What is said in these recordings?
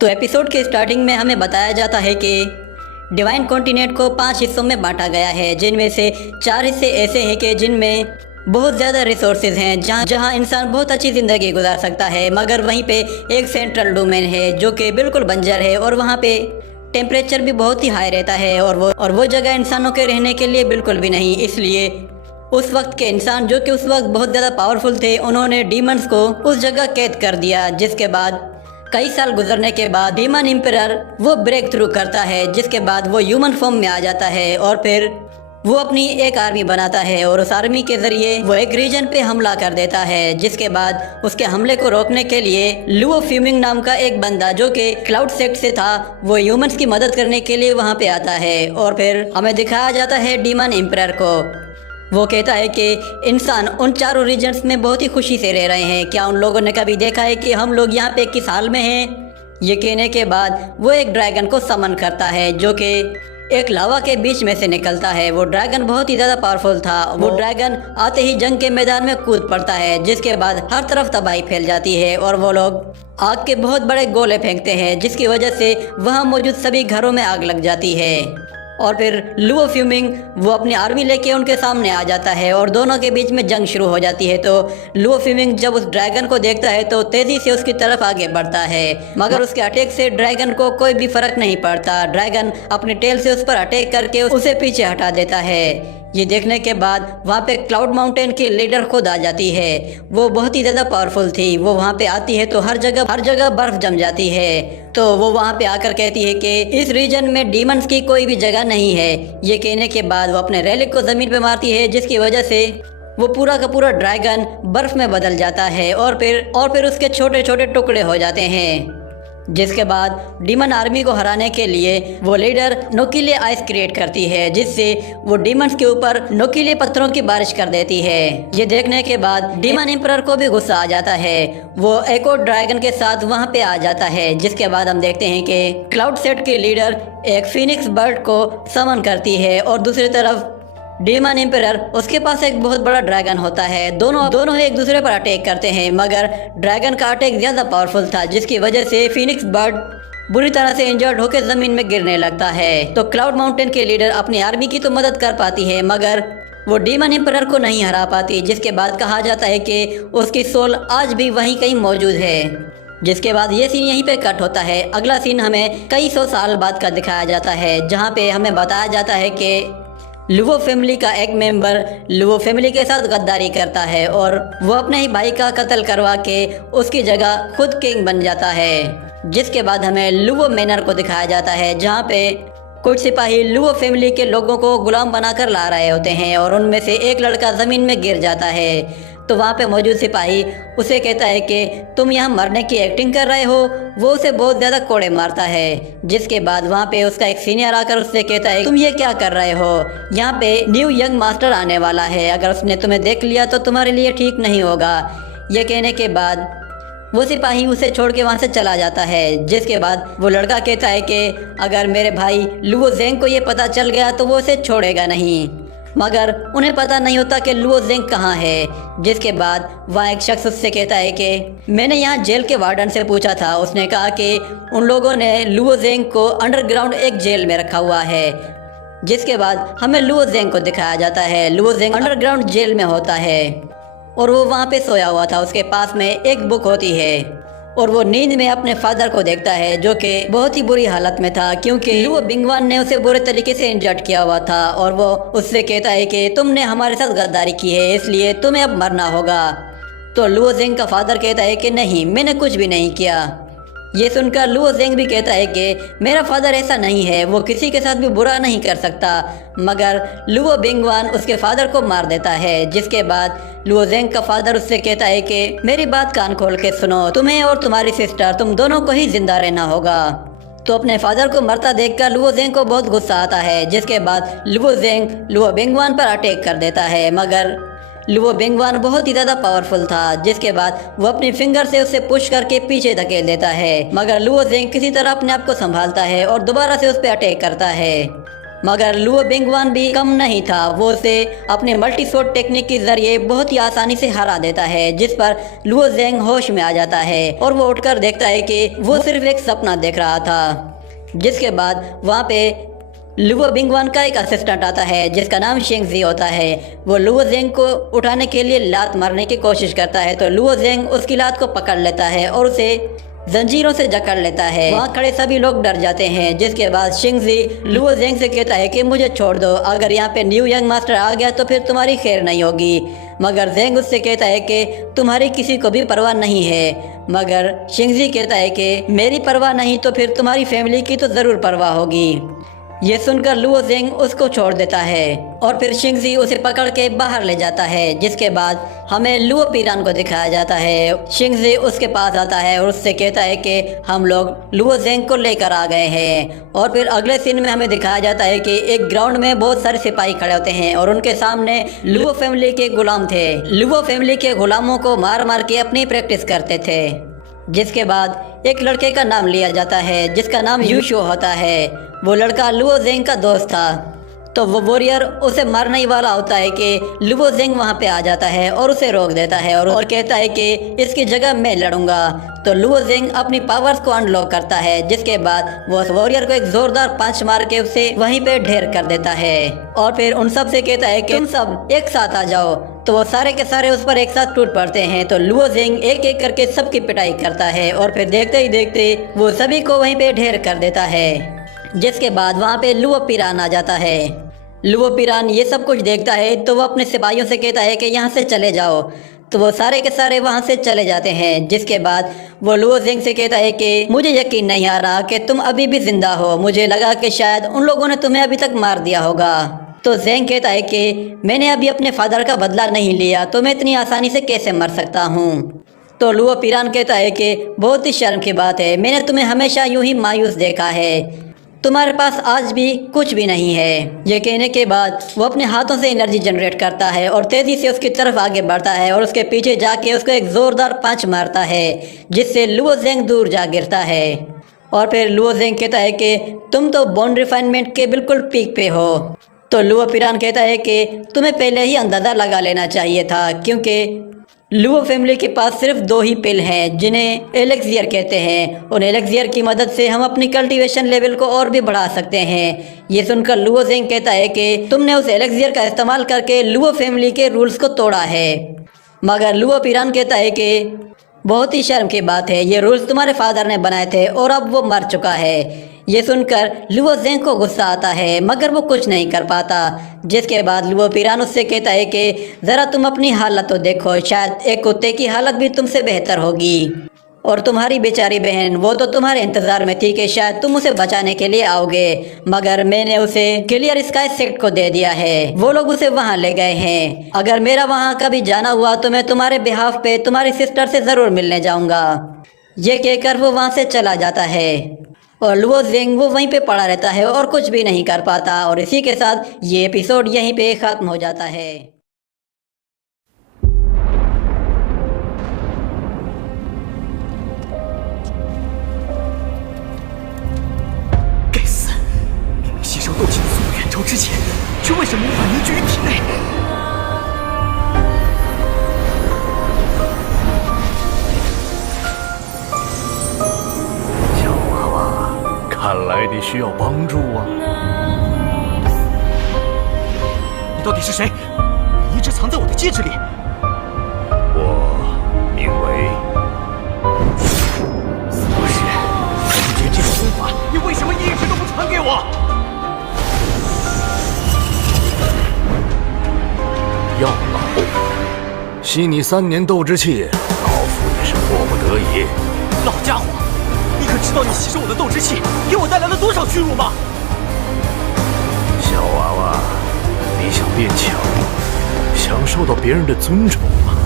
तो एपिसोड के स्टार्टिंग में हमें बताया जाता है कि डिवाइन कॉन्टिनेंट को 5 हिस्सों में बांटा गया है, जिनमें से 4 हिस्से ऐसे हैं कि जिनमें बहुत ज़्यादा रिसोर्सेज हैं, जहां इंसान बहुत अच्छी ज़िंदगी गुजार सकता है। मगर वहीं पे एक सेंट्रल डोमेन है जो कि बिल्कुल बंजर है और वहां पे टेम्परेचर भी बहुत ही हाई रहता है और वो जगह इंसानों के रहने के लिए बिल्कुल भी नहीं। इसलिए उस वक्त के इंसान जो कि उस वक्त बहुत ज़्यादा पावरफुल थे, उन्होंने डीमंस को उस जगह कैद कर दिया। जिसके बाद कई साल गुजरने के बाद डीमन एम्परर वो ब्रेक थ्रू करता है, जिसके बाद वो ह्यूमन फॉर्म में आ जाता है और फिर वो अपनी एक आर्मी बनाता है और उस आर्मी के जरिए वो एक रीजन पे हमला कर देता है। जिसके बाद उसके हमले को रोकने के लिए लुओ फ्यूमिंग नाम का एक बंदा जो कि क्लाउड सेक्ट से था, वो ह्यूमंस की मदद करने के लिए वहाँ पे आता है और फिर हमें दिखाया जाता है डीमन एम्परर को। वो कहता है कि इंसान उन चारों रीजन्स में बहुत ही खुशी से रह रहे हैं। क्या उन लोगों ने कभी देखा है कि हम लोग यहाँ पे किस हाल में हैं? ये कहने के बाद वो एक ड्रैगन को समन करता है जो कि एक लावा के बीच में से निकलता है। वो ड्रैगन बहुत ही ज़्यादा पावरफुल था। वो ड्रैगन आते ही जंग के मैदान में कूद पड़ता है, जिसके बाद हर तरफ तबाही फैल जाती है और वो लोग आग के बहुत बड़े गोले फेंकते हैं, जिसकी वजह से वहाँ मौजूद सभी घरों में आग लग जाती है। और फिर लुओ फ्यूमिंग वो अपनी आर्मी लेके उनके सामने आ जाता है और दोनों के बीच में जंग शुरू हो जाती है। तो लुओ फ्यूमिंग जब उस ड्रैगन को देखता है तो तेज़ी से उसकी तरफ आगे बढ़ता है, मगर उसके अटैक से ड्रैगन को कोई भी फर्क नहीं पड़ता। ड्रैगन अपनी टेल से उस पर अटैक करके उसे पीछे हटा देता है। ये देखने के बाद वहाँ पे क्लाउड माउंटेन की लीडर खुद आ जाती है। वो बहुत ही ज़्यादा पावरफुल थी। वो वहाँ पे आती है तो हर जगह बर्फ जम जाती है। तो वो वहाँ पे आकर कहती है कि इस रीजन में डीमंस की कोई भी जगह नहीं है। ये कहने के बाद वो अपने रेलिक को ज़मीन पे मारती है, जिसकी वजह से वो पूरा का पूरा ड्रैगन बर्फ में बदल जाता है और फिर उसके छोटे छोटे टुकड़े हो जाते हैं। जिसके बाद डीमन आर्मी को हराने के लिए वो लीडर नोकीले आइस क्रिएट करती है, जिससे वो डीमंस के ऊपर नोकीले पत्थरों की बारिश कर देती है। ये देखने के बाद डीमन एम्परर को भी गुस्सा आ जाता है। वो एक और ड्रैगन के साथ वहाँ पे आ जाता है। जिसके बाद हम देखते हैं कि क्लाउड सेट की लीडर एक फिनिक्स बर्ड को समन करती है और दूसरी तरफ डीमन एम्परर उसके पास एक बहुत बड़ा ड्रैगन होता है। दोनों एक दूसरे पर अटैक करते हैं, मगर ड्रैगन का अटैक ज़्यादा पावरफुल था, जिसकी वजह से फिनिक्स बर्ड बुरी तरह से इंजर्ड होकर ज़मीन में गिरने लगता है। तो क्लाउड माउंटेन के लीडर अपनी आर्मी की तो मदद कर पाती है, मगर वो डीमन एम्परर को नहीं हरा पाती। जिसके बाद कहा जाता है कि उसकी सोल आज भी वहीं कहीं मौजूद है। जिसके बाद ये सीन यहीं पे कट होता है। अगला सीन हमें कई 100 साल बाद का दिखाया जाता है, जहाँ पे हमें बताया जाता है कि लुओ फैमिली का एक मेंबर लुओ फैमिली के साथ गद्दारी करता है और वो अपने ही भाई का कत्ल करवा के उसकी जगह खुद किंग बन जाता है। जिसके बाद हमें लुओ मैनर को दिखाया जाता है, जहाँ पे कुछ सिपाही लुओ फैमिली के लोगों को गुलाम बनाकर ला रहे होते हैं और उनमें से एक लड़का ज़मीन में गिर जाता है। तो वहाँ पे मौजूद सिपाही उसे कहता है कि तुम यहाँ मरने की एक्टिंग कर रहे हो। वो उसे बहुत ज़्यादा कोड़े मारता है। जिसके बाद वहाँ पे उसका एक सीनियर आकर उससे कहता है तुम ये क्या कर रहे हो, यहाँ पे न्यू यंग मास्टर आने वाला है, अगर उसने तुम्हें देख लिया तो तुम्हारे लिए ठीक नहीं होगा। ये कहने के बाद वो सिपाही उसे छोड़ के वहाँ से चला जाता है। जिसके बाद वो लड़का कहता है कि अगर मेरे भाई लुओ जेंग को ये पता चल गया तो वो उसे छोड़ेगा नहीं, मगर उन्हें पता नहीं होता कि लुओ जेंग कहाँ है। जिसके बाद वहाँ एक शख्स उससे कहता है कि मैंने यहाँ जेल के वार्डन से पूछा था, उसने कहा कि उन लोगों ने लुओ जेंग को अंडरग्राउंड एक जेल में रखा हुआ है। जिसके बाद हमें लुओ जेंग को दिखाया जाता है। लुओ जेंग अंडरग्राउंड जेल में होता है और वो वहाँ पे सोया हुआ था। उसके पास में एक बुक होती है और वो नींद में अपने फादर को देखता है, जो कि बहुत ही बुरी हालत में था क्योंकि लुओ बिंगवान ने उसे बुरे तरीके से इंजर्ड किया हुआ था। और वो उससे कहता है कि तुमने हमारे साथ गद्दारी की है, इसलिए तुम्हें अब मरना होगा। तो लुओ जेंग का फादर कहता है कि नहीं, मैंने कुछ भी नहीं किया। ये सुनकर लुओ जेंग भी कहता है कि मेरा फादर ऐसा नहीं है, वो किसी के साथ भी बुरा नहीं कर सकता। मगर लुओ बिंगवान उसके फादर को मार देता है। जिसके बाद लुओ जेंग का फादर उससे कहता है कि मेरी बात कान खोल के सुनो, तुम्हें और तुम्हारी सिस्टर तुम दोनों को ही जिंदा रहना होगा। तो अपने फादर को मरता देखकर लुओ जेंग को बहुत गुस्सा आता है। जिसके बाद लुओ जेंग लुओ बिंगवान पर अटैक कर देता है, मगर लुओ बिंगवान बहुत ही ज़्यादा पावरफुल था। जिसके बाद वो अपनी फिंगर से उसे पुश करके पीछे धकेल देता है, मगर लुओ जेंग किसी तरह अपने आप को संभालता है और दोबारा से उस पर अटैक करता है। मगर लुओ बिंगवान भी कम नहीं था। वो उसे अपने मल्टी शॉट टेक्निक के जरिए बहुत ही आसानी से हरा देता है, जिस पर लुओ जेंग होश में आ जाता है और वो उठकर देखता है कि वो सिर्फ एक सपना देख रहा था। जिसके बाद वहाँ पे लुओ बिंगवान का एक असिस्टेंट आता है जिसका नाम शिंगजी होता है। वो लुओ जेंग को उठाने के लिए लात मारने की कोशिश करता है, तो लुओ जेंग उसकी लात को पकड़ लेता है और उसे जंजीरों से जकड़ लेता है। वहाँ खड़े सभी लोग डर जाते हैं। जिसके बाद शिंगजी लुओ जेंग से कहता है कि मुझे छोड़ दो, अगर यहाँ पे न्यू यंग मास्टर आ गया तो फिर तुम्हारी खैर नहीं होगी। मगर जेंग उससे कहता है कि तुम्हारी किसी को भी परवाह नहीं है। मगर शिंगजी कहता है कि मेरी परवाह नहीं तो फिर तुम्हारी फैमिली की तो ज़रूर परवाह होगी। ये सुनकर लुओ जेंग उसको छोड़ देता है और फिर शिंगजी उसे पकड़ के बाहर ले जाता है। जिसके बाद हमें लुओ पीरान को दिखाया जाता है। शिंगजी उसके पास आता है और उससे कहता है कि हम लोग लुओ जेंग को लेकर आ गए हैं। और फिर अगले सीन में हमें दिखाया जाता है कि एक ग्राउंड में बहुत सारे सिपाही खड़े होते हैं और उनके सामने लुओ फैमिली के गुलाम थे। लुओ फैमिली के गुलामों को मार मार के अपनी प्रैक्टिस करते थे। जिसके बाद एक लड़के का नाम लिया जाता है जिसका नाम यूशो होता है। वो लड़का लुओ जेंग का दोस्त था, तो वो वॉरियर उसे मारने ही वाला होता है कि लुओ जेंग वहाँ पे आ जाता है और उसे रोक देता है और कहता है कि इसकी जगह मैं लड़ूंगा। तो लुओ जेंग अपनी पावर्स को अनलॉक करता है। जिसके बाद वो उस वॉरियर को एक जोरदार पंच मार के उसे वहीं पे ढेर कर देता है और फिर उन सब से कहता है कि तुम सब एक साथ आ जाओ। तो वो सारे के सारे उस पर एक साथ टूट पड़ते हैं। तो लुओ जेंग एक एक करके सबकी पिटाई करता है और फिर देखते ही देखते वो सभी को वहीं पे ढेर कर देता है। जिसके बाद वहाँ पे लुओ पीरान आ जाता है। लुओ पीरान ये सब कुछ देखता है तो वो अपने सिपाहियों से कहता है कि यहाँ से चले जाओ। तो वो सारे के सारे वहाँ से चले जाते हैं। जिसके बाद वो लुओ जेंग से कहता है कि मुझे यकीन नहीं आ रहा कि तुम अभी भी जिंदा हो, मुझे लगा कि शायद उन लोगों ने तुम्हें अभी तक मार दिया होगा। तो जेंग कहता है कि मैंने अभी अपने फादर का बदला नहीं लिया तो मैं इतनी आसानी से कैसे मर सकता हूँ। तो लुओ पीरान कहता है कि बहुत ही शर्म की बात है, मैंने तुम्हें हमेशा यूं ही मायूस देखा है, तुम्हारे पास आज भी कुछ भी नहीं है। ये कहने के बाद वो अपने हाथों से एनर्जी जनरेट करता है और तेज़ी से उसकी तरफ आगे बढ़ता है और उसके पीछे जाके उसको एक ज़ोरदार पंच मारता है जिससे लुओ जेंग दूर जा गिरता है। और फिर लुओ जेंग कहता है कि तुम तो बोन रिफाइनमेंट के बिल्कुल पीक पे हो। तो लुओ पीरान कहता है कि तुम्हें पहले ही अंदाज़ा लगा लेना चाहिए था, क्योंकि लुओ फैमिली के पास सिर्फ 2 ही पिल हैं जिन्हें एलेक्सियर कहते हैं। उन एलेक्सियर की मदद से हम अपनी कल्टीवेशन लेवल को और भी बढ़ा सकते हैं। ये सुनकर लुओ जेंग कहता है कि तुमने उस एलेक्सियर का इस्तेमाल करके लुओ फैमिली के रूल्स को तोड़ा है। मगर लुओ पीरान कहता है कि बहुत ही शर्म की बात है, ये रूल्स तुम्हारे फादर ने बनाए थे और अब वो मर चुका है। ये सुनकर लुओ जेंग को गुस्सा आता है मगर वो कुछ नहीं कर पाता। जिसके बाद लुओ पीरान उससे कहता है कि ज़रा तुम अपनी हालत तो देखो, शायद एक कुत्ते की हालत भी तुमसे बेहतर होगी। और तुम्हारी बेचारी बहन वो तो तुम्हारे इंतज़ार में थी कि शायद तुम उसे बचाने के लिए आओगे, मगर मैंने उसे क्लियर स्काई सेक्ट को दे दिया है, वो लोग उसे वहाँ ले गए हैं। अगर मेरा वहाँ कभी जाना हुआ तो मैं तुम्हारे बिहाफ पे तुम्हारी सिस्टर से ज़रूर मिलने जाऊँगा। ये कहकर वो वहाँ से चला जाता है और लुओ जेंग वो वहीं पे पड़ा रहता है और कुछ भी नहीं कर पाता। और इसी के साथ ये एपिसोड यहीं पे ख़त्म हो जाता है।该死！明明吸收斗气的速度远超之前，却为什么无法凝聚于体内？小娃娃，看来你需要帮助啊！你到底是谁？你一直藏在我的戒指里。我名为……不是，既然这种功法，你为什么一直都不传给我？药老，吸你3年斗之气，老夫也是迫不得已。老家伙，你可知道你吸收我的斗之气给我带来了多少屈辱吗？小娃娃，你想变强，想受到别人的尊崇吗？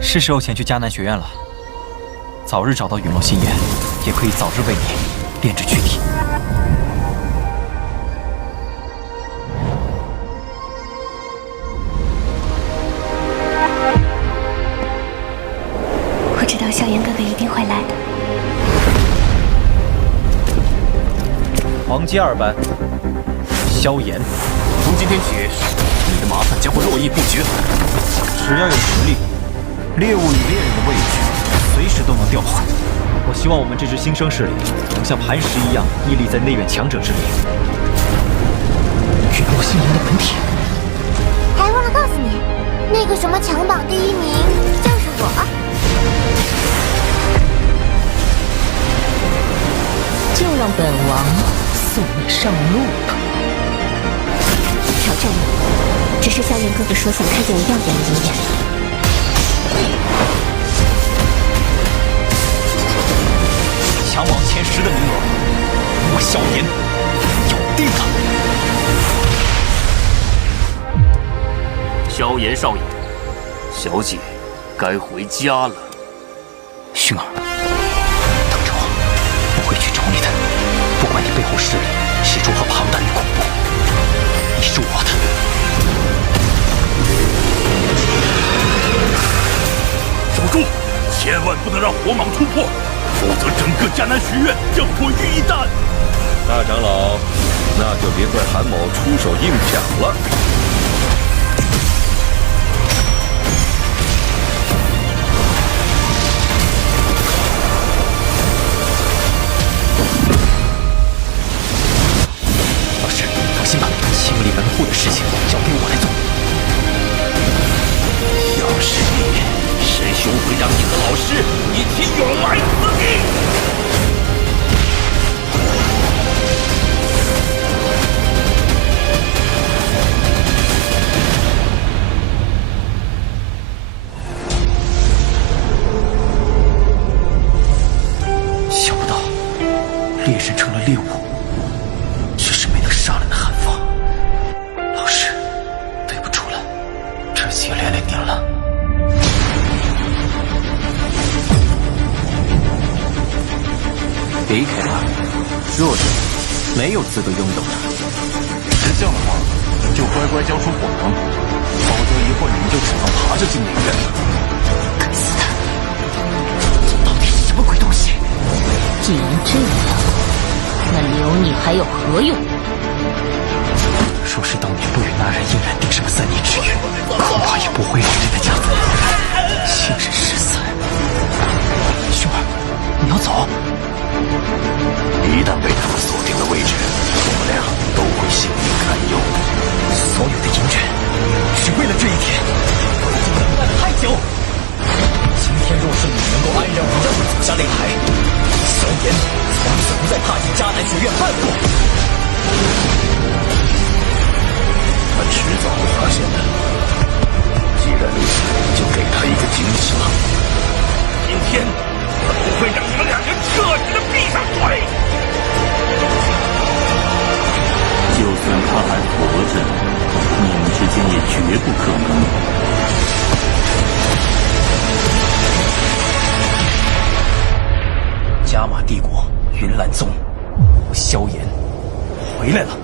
是时候前去迦南学院了。早日找到陨落心眼，也可以早日为你炼制躯体。我知道萧炎哥哥一定会来的。黄阶2班，萧炎。从今天起，你的麻烦将会络绎不绝。只要有实力，猎物与猎人的位置随时都能调换。我希望我们这支新生势力能像磐石一样屹立在内院强者之列。陨落心灵的本体。还忘了告诉你，那个什么强榜第1名就是我。就让本王送你上路吧。挑战你，只是萧炎哥哥说想看见我耀眼的一面。强往前10的名额，我萧炎要定了。萧炎少爷，小姐该回家了。薰儿，等着我，我会去找你的。不管你背后势力是如何庞大与恐怖，你是我的。守住！千万不能让火蟒突破，否则整个迦南学院将毁于一旦。大长老，那就别怪韩某出手硬抢了。老师，放心吧，清理门户的事情交给我来做。要是你，师兄会让你和老师一起永埋此地。想不到，猎人成了猎物，却是没能杀了那韩放。老师，对不住了，这次也连累您了。离开吧，弱者没有资格拥有的。是这样的话，就乖乖交出火能，否则一会儿你们就只能爬着进内院了。该死的，这到底是什么鬼东西？既然这样，那留你还有何用？若是当年不与那人硬然定什么3年之约，恐怕也不会连累的家族。现人失散，兄儿，你要走？一旦被他们锁定了位置，我们俩都会性命堪忧。所有的隐忍，只为了这一天，我已经等待了太久。今天若是你能够安然无恙地走下擂台，萧炎从此不再踏进迦南学院半步。他迟早会发现的。既然如此，就给他一个惊喜吧。今天他不会让你们两人彻底的闭上嘴。就算他还活着，你们之间也绝不可能。加玛帝国云岚宗，我萧炎回来了。